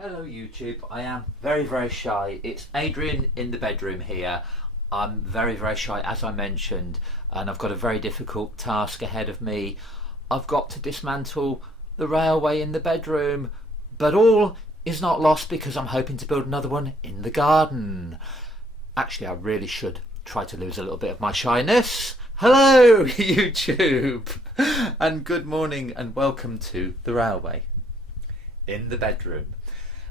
Hello YouTube, I am very shy. It's Adrian in the bedroom here. I'm very shy, as I mentioned, and I've got a very difficult task ahead of me. I've got to dismantle the railway in the bedroom, but all is not lost because I'm hoping to build another one in the garden. Actually, I really should try to lose a little bit of my shyness. Hello YouTube, and good morning and welcome to the railway in the bedroom.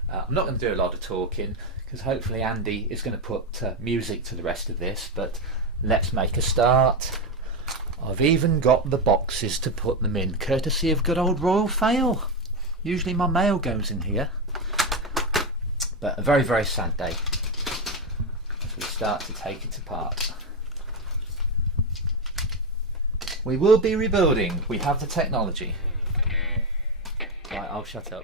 I'm not going to do a lot of talking because hopefully Andy is going to put music to the rest of this, but let's make a start. I've even got the boxes to put them in, courtesy of good old Royal Fail. Usually my mail goes in here, but a very sad day as we start to take it apart. We will be rebuilding, we have the technology. Right, I'll shut up.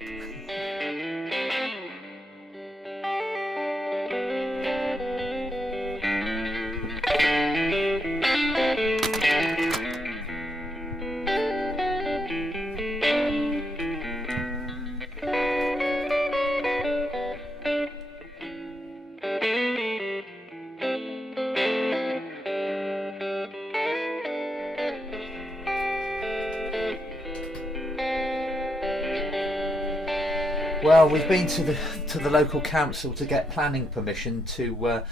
Well, we've been to the local council to get planning permission to, well,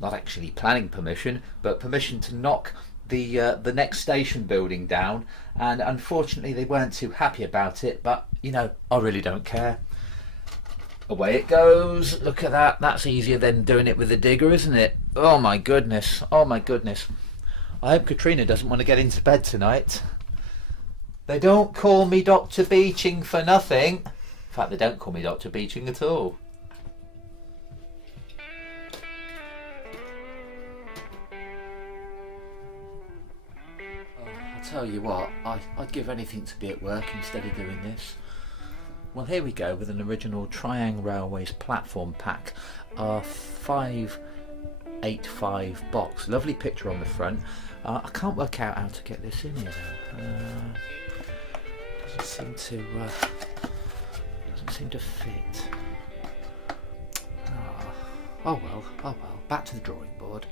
not actually planning permission, but permission to knock the next station building down, and unfortunately they weren't too happy about it, but you know, I really don't care. Away it goes. Look at that. That's easier than doing it with a digger, isn't it? Oh my goodness. Oh my goodness. I hope Katrina doesn't want to get into bed tonight. They don't call me Dr. Beeching for nothing. In fact, they don't call me Dr. Beeching at all. Oh, I'll tell you what, I'd give anything to be at work instead of doing this. Well, here we go with an original Triang Railways platform pack, our 585 box. Lovely picture on the front. I can't work out how to get this in here though. Doesn't seem to fit. Oh well, back to the drawing board.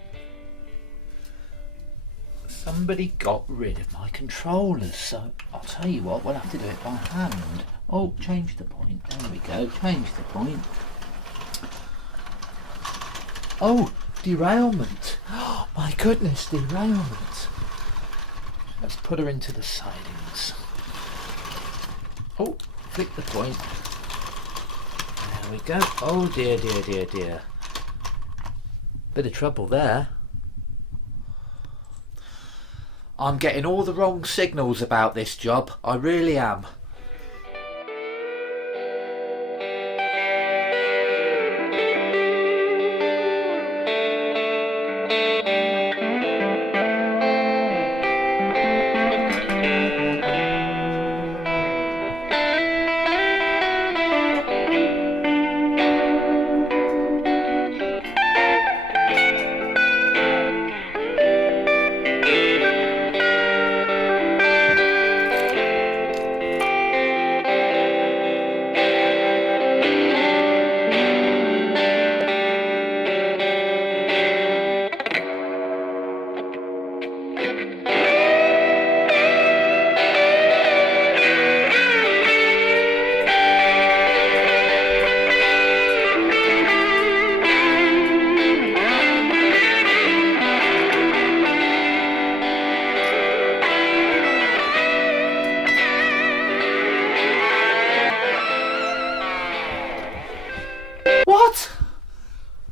Somebody got rid of my controllers, so I'll tell you what, we'll have to do it by hand. Oh, change the point, there we go, change the point. Oh, derailment. Oh my goodness, derailment. Let's put her into the sidings. Oh, flick the point. There we go. Oh dear. Bit of trouble there. I'm getting all the wrong signals about this job. I really am.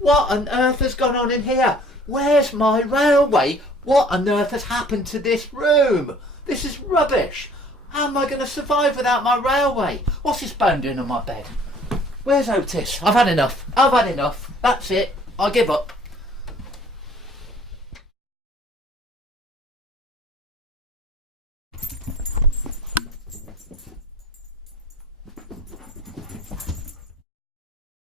What on earth has gone on in here? Where's my railway? What on earth has happened to this room? This is rubbish. How am I going to survive without my railway? What's this bone doing on my bed? Where's Otis? I've had enough. That's it. I give up.